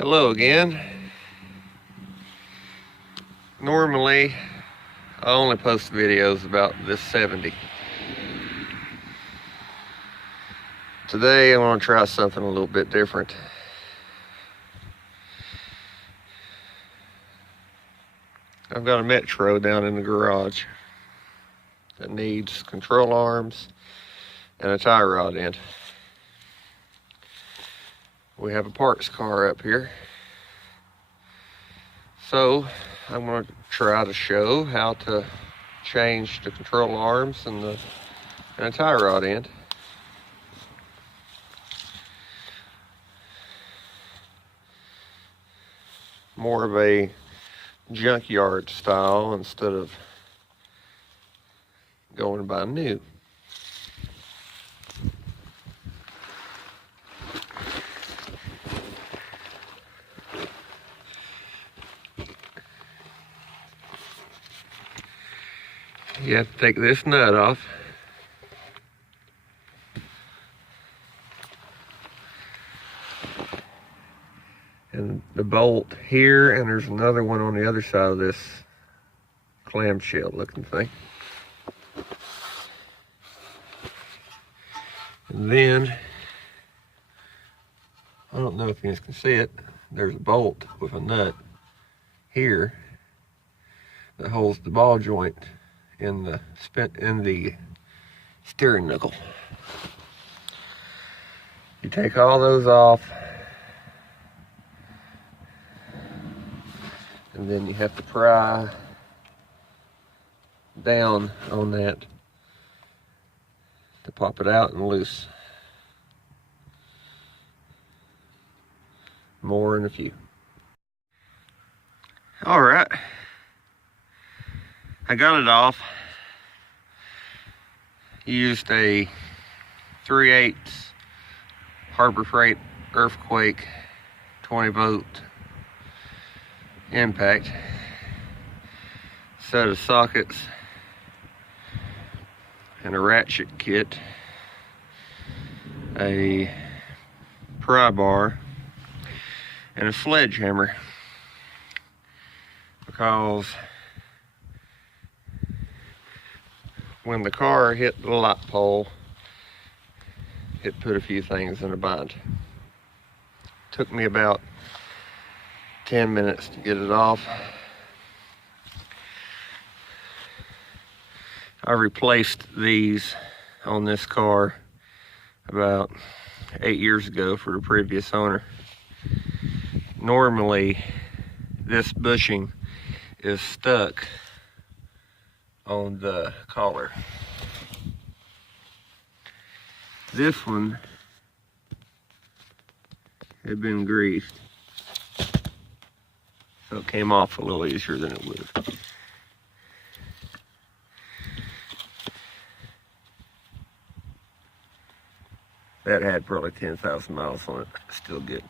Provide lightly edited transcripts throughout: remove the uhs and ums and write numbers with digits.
Hello again. Normally, I only post videos about this 70. Today, I want to try something a little bit different. I've got a Metro down in the garage that needs control arms and a tie rod in. We have a parts car up here. So I'm going to try to show how to change the control arms and a tie rod end. More of a junkyard style instead of going by new. You have to take this nut off. And the bolt here, and there's another one on the other side of this clamshell looking thing. And then, I don't know if you guys can see it, there's a bolt with a nut here that holds the ball joint in the steering knuckle. You take all those off, and then you have to pry down on that to pop it out and loose. More in a few. All right, I got it off. Used a 3/8 Harbor Freight Earthquake 20-volt impact. Set of sockets and a ratchet kit, a pry bar, and a sledgehammer, because when the car hit the light pole, it put a few things in a bind. Took me about 10 minutes to get it off. I replaced these on this car about 8 years ago for the previous owner. Normally, this bushing is stuck on the collar. This one had been greased, so it came off a little easier than it would have. That had probably 10,000 miles on it. Still good.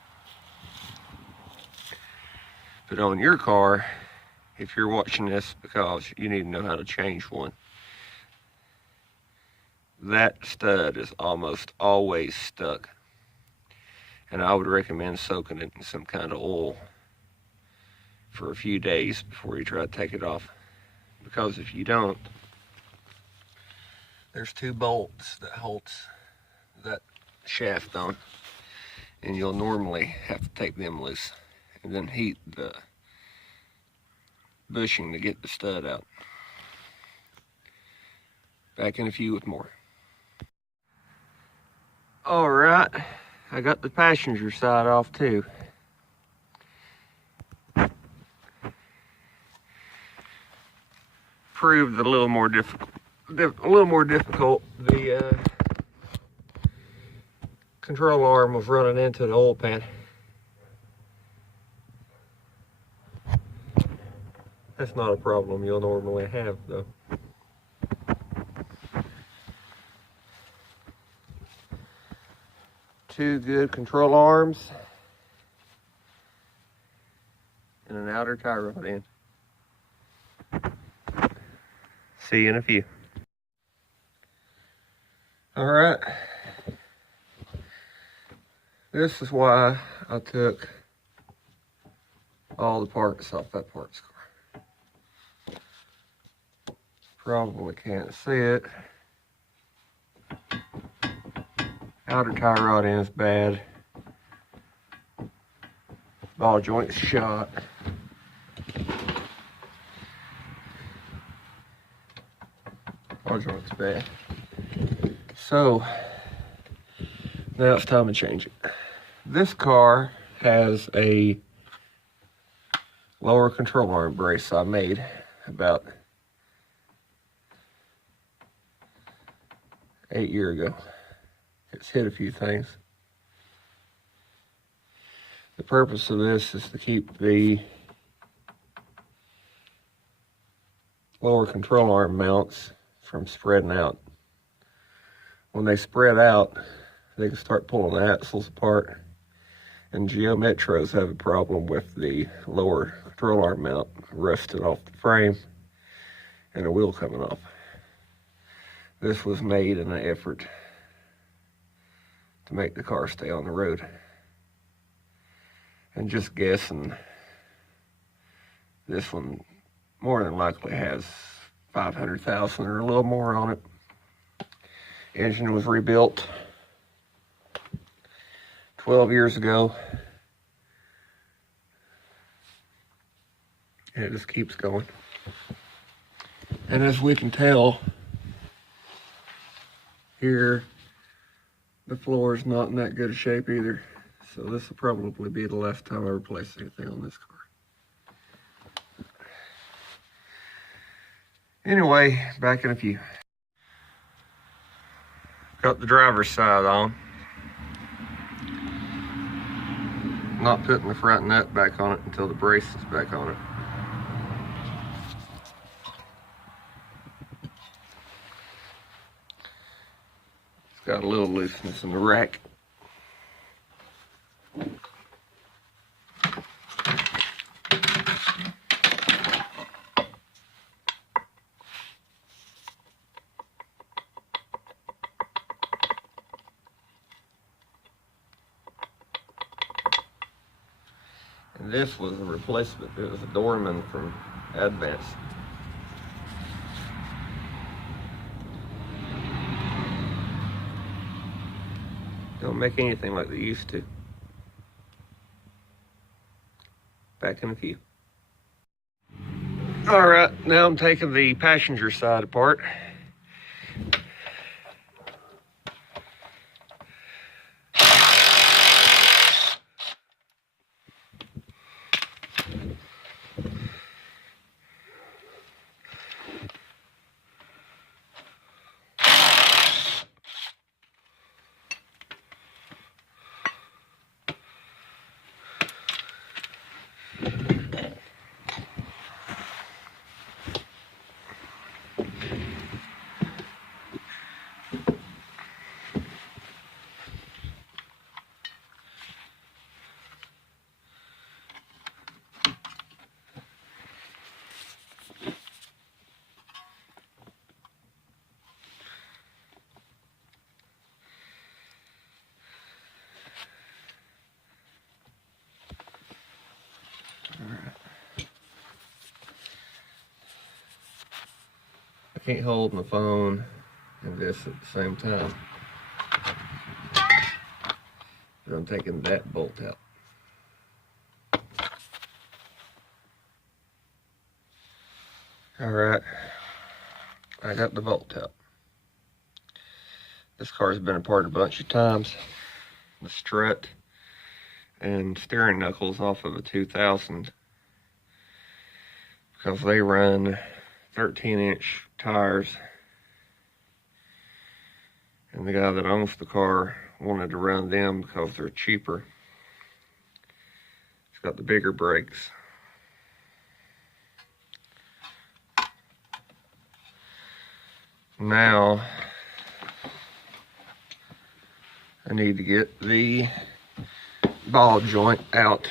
But on your car, if you're watching this because you need to know how to change one, that stud is almost always stuck. And I would recommend soaking it in some kind of oil for a few days before you try to take it off. Because if you don't, there's 2 bolts that holds that shaft on, and you'll normally have to take them loose and then heat the bushing to get the stud out. Back in a few with more. All right, I got the passenger side off too. Proved a little more difficult. The control arm was running into the oil pan. That's not a problem you'll normally have though. Two good control arms and an outer tie rod end. See you in a few. All right. This is why I took all the parts off that parts car. Probably can't see it. Outer tie rod end's bad. Ball joint's shot. Ball joint's bad. So now it's time to change it. This car has a lower control arm brace I made about 8 years ago. It's hit a few things. The purpose of this is to keep the lower control arm mounts from spreading out. When they spread out, they can start pulling the axles apart. And Geo Metros have a problem with the lower control arm mount rusted off the frame and a wheel coming off. This was made in an effort to make the car stay on the road. And just guessing, this one more than likely has 500,000 or a little more on it. Engine was rebuilt 12 years ago. And it just keeps going. And as we can tell, here, the floor is not in that good a shape either. So this will probably be the last time I replace anything on this car. Anyway, back in a few. Got the driver's side on. Not putting the front nut back on it until the brace is back on it. It's got a little looseness in the rack. And this was a replacement. It was a Doorman from Advance. Don't make anything like they used to. Back in a few. All right, now I'm taking the passenger side apart. I can't hold my phone and this at the same time. But I'm taking that bolt out. All right, I got the bolt out. This car's been apart a bunch of times. The strut and steering knuckles off of a 2000 because they run 13-inch tires, and the guy that owns the car wanted to run them because they're cheaper. It's got the bigger brakes. Now I need to get the ball joint out.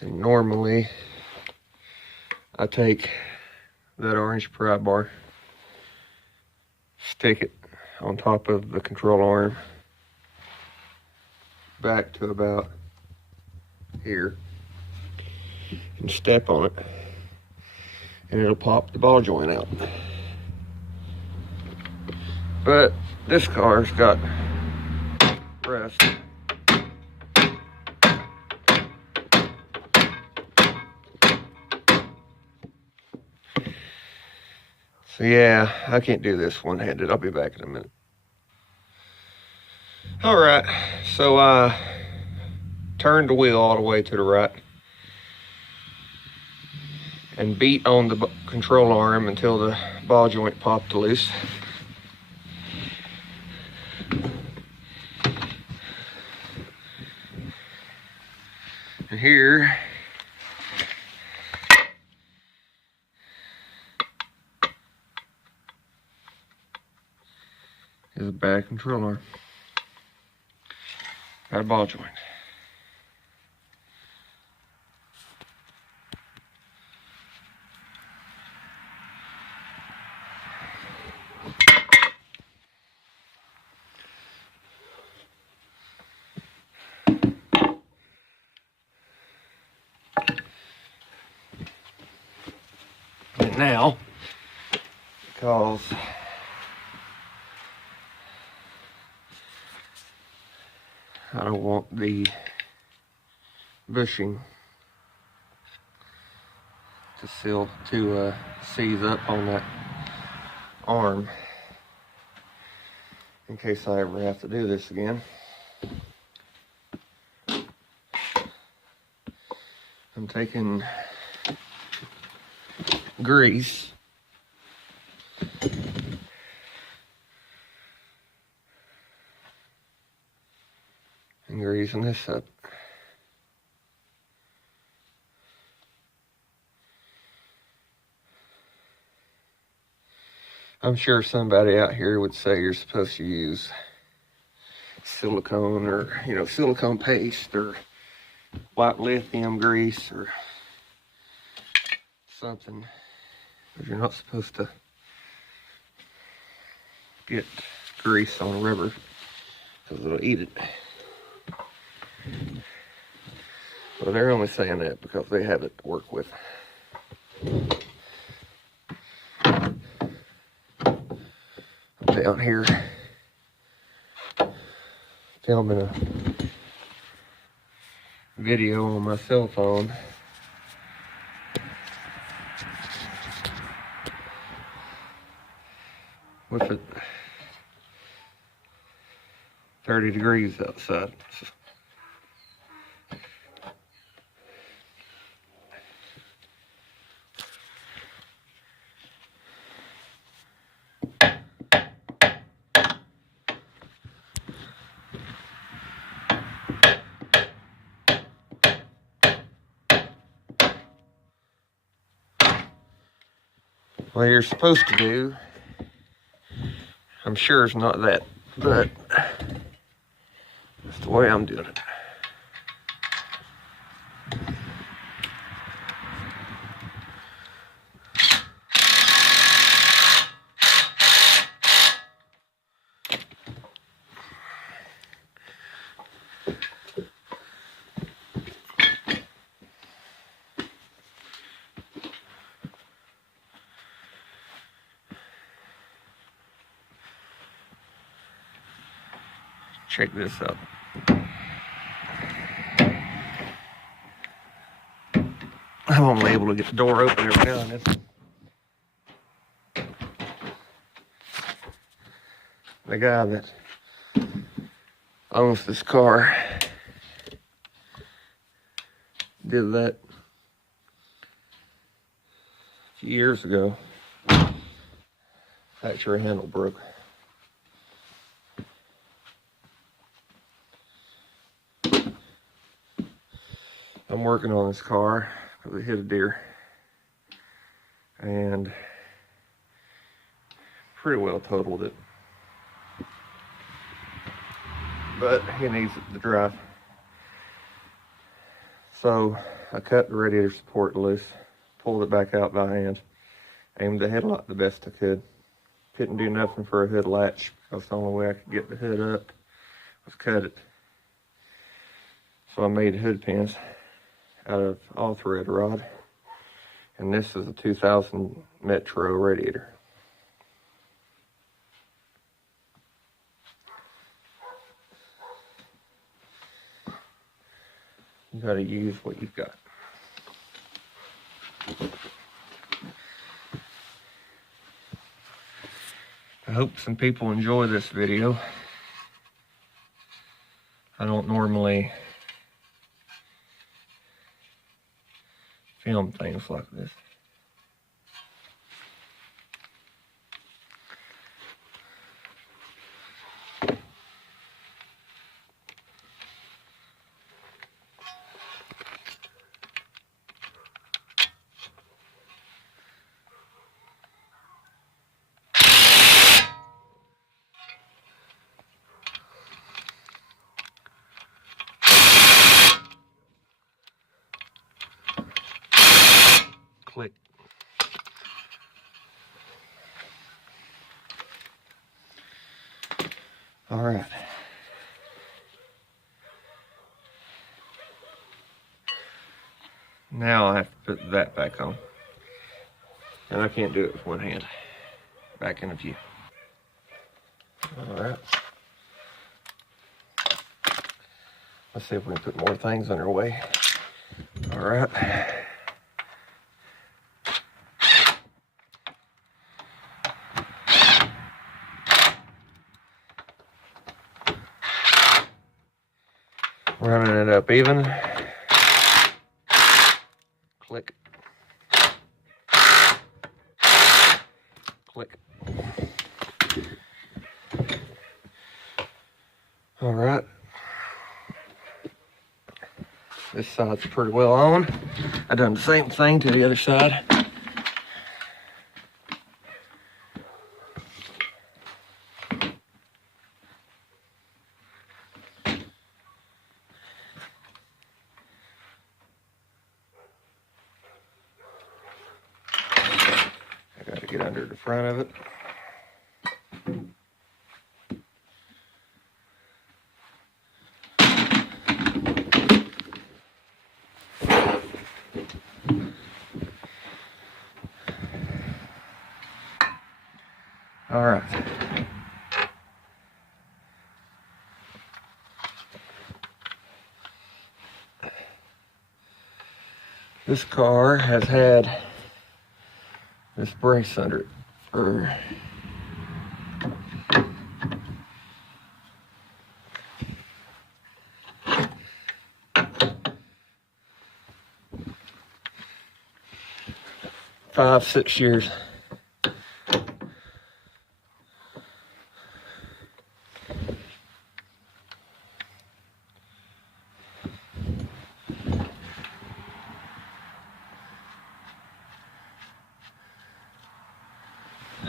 And normally I take that orange pry bar, stick it on top of the control arm back to about here and step on it, and it'll pop the ball joint out. But this car's got rust. So yeah, I can't do this one-handed. I'll be back in a minute. All right, so I turned the wheel all the way to the right and beat on the control arm until the ball joint popped loose. And here is a bad control arm. Got a ball joint. And now, because I don't want the bushing to seize up on that arm in case I ever have to do this again. I'm taking grease and greasing this up. I'm sure somebody out here would say you're supposed to use silicone or, silicone paste or white lithium grease or something, but you're not supposed to get grease on a rubber because it'll eat it. Well, they're only saying that because they have it to work with. I'm down here filming a video on my cell phone. With it 30 degrees outside. What you're supposed to do, I'm sure it's not that, but that's the way I'm doing it. Check this out. I'm only able to get the door open every now and then. The guy that owns this car did that a few years ago. Factory handle broke. I'm working on this car because it hit a deer and pretty well totaled it, but he needs it to drive. So I cut the radiator support loose, pulled it back out by hand, aimed the headlight the best I could, couldn't do nothing for a hood latch because the only way I could get the hood up was cut it. So I made hood pins out of all thread rod. And this is a 2000 Metro radiator. You gotta use what you've got. I hope some people enjoy this video. I don't normally film things like this. Click. All right. Now I have to put that back on. And I can't do it with one hand. Back in a few. All right. Let's see if we can put more things on our way. All right. Running it up even. Click. Click. All right. This side's pretty well on. I done the same thing to the other side. I gotta get under the front of it. All right. This car has had this brace under it for five, 6 years.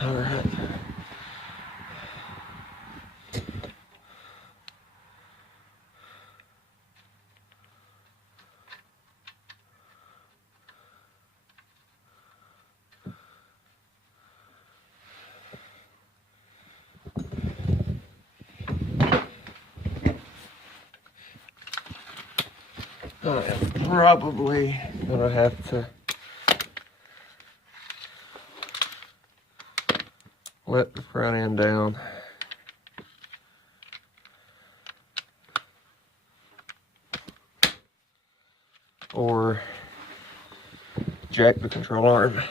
All right. I am probably gonna have to let the front end down. Or jack the control arm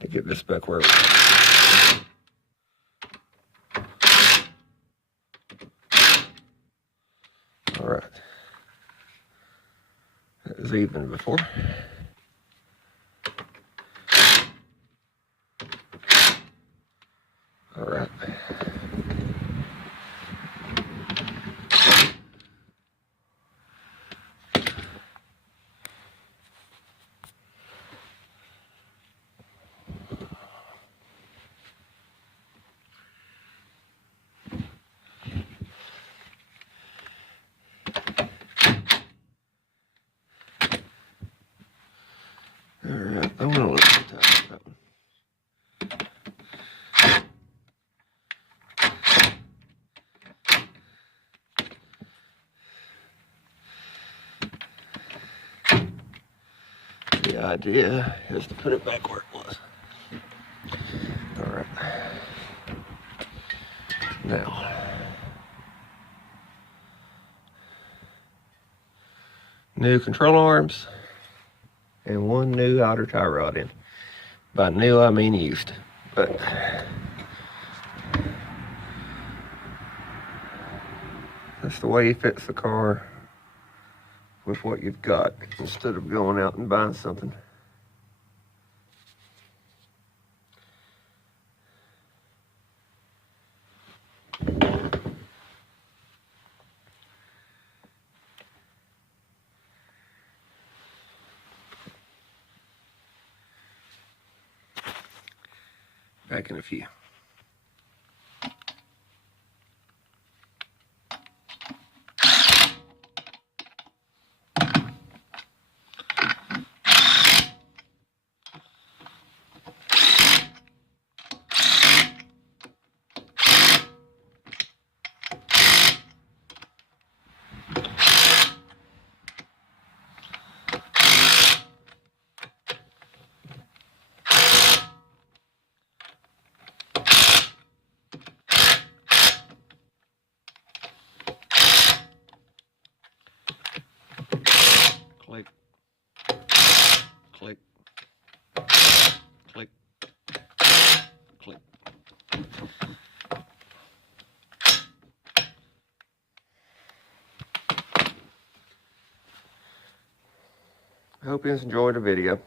to get this back where it was. All right. That was even before. All right. All right, I'm gonna look at that one. idea is to put it back where it was. All right. Now, new control arms and one new outer tie rod in. By new, I mean used. But that's the way he fits the car with what you've got, instead of going out and buying something. Back in a few. Click, click, click, click. I hope you enjoyed the video.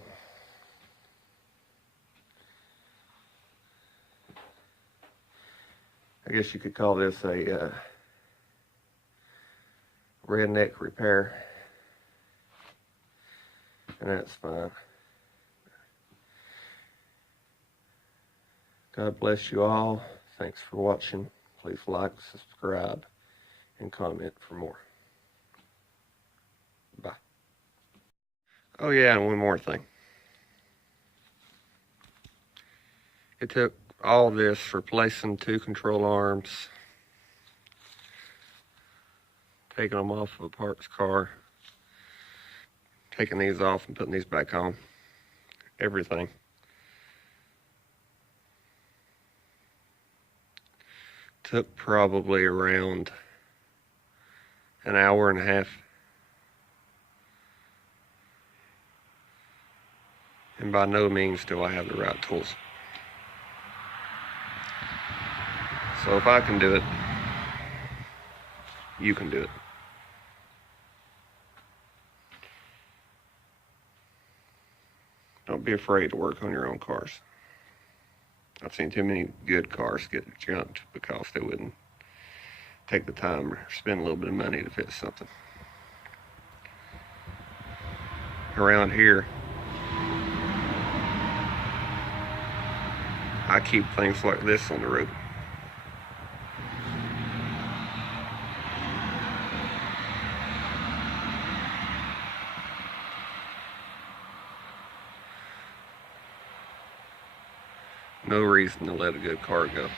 I guess you could call this a redneck repair, and that's fine. God bless you all. Thanks for watching. Please like, subscribe, and comment for more. Bye. Oh yeah, and one more thing. It took all this, replacing 2 control arms, taking them off of a parts car, taking these off and putting these back on. Everything. Took probably around an hour and a half. And by no means do I have the right tools. So if I can do it, you can do it. Don't be afraid to work on your own cars. I've seen too many good cars get junked because they wouldn't take the time or spend a little bit of money to fix something. Around here, I keep things like this on the road. No reason to let a good car go.